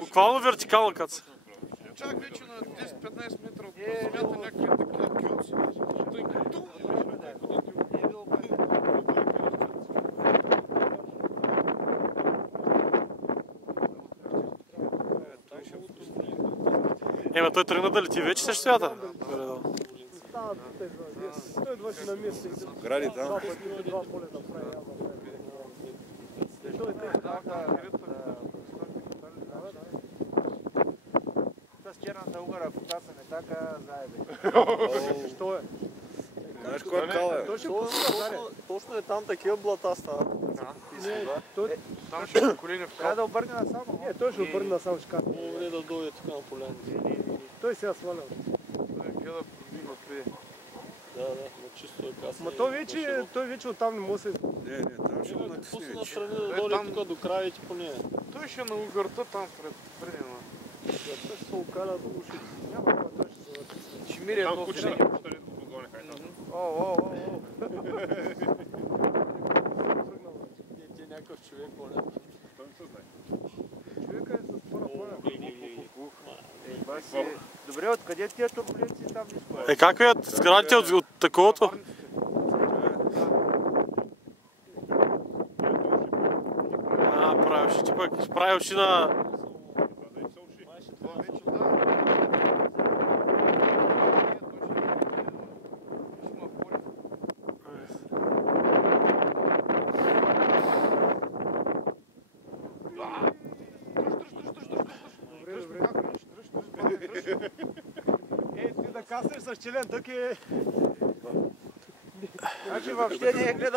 Буквално вертикална каца. Чак вече на 10-15 метра от земята някакви такива кюлци. Той като Той тръгна да лети вече срещу свята. Гради там. С черната угара, ако та се не така, заебе. Що е? Знаеш кой е кала? Точно е там такива блата стават. там ще го колине в Трябва да обърне насам. Не, той ще обърне насам, ще казва. Не да дойде така на поляна. Той сега сваля. Гледа има пие. Да, но чисто е каса. Ма той вече оттам не може да се... Не, там ще го натисне Пусна вече. настрани да дойде тук до края и ти по нея. Той ще е на угърта там преди на. Той ще се окаля до ушите. Няма това, той ще се върти. Ще мири Там то куче сега. на пистолет го погоня, хай там. Ти е някакъв човек, моля. Той не се знае. Човека е с пора поля. Добре, откъде тия турбуленции там нищо? Как е сградите от таковото? Правиш, ти пък прави уши на... Ти да каснеш с челен, тък е... Значи въобще не е гледал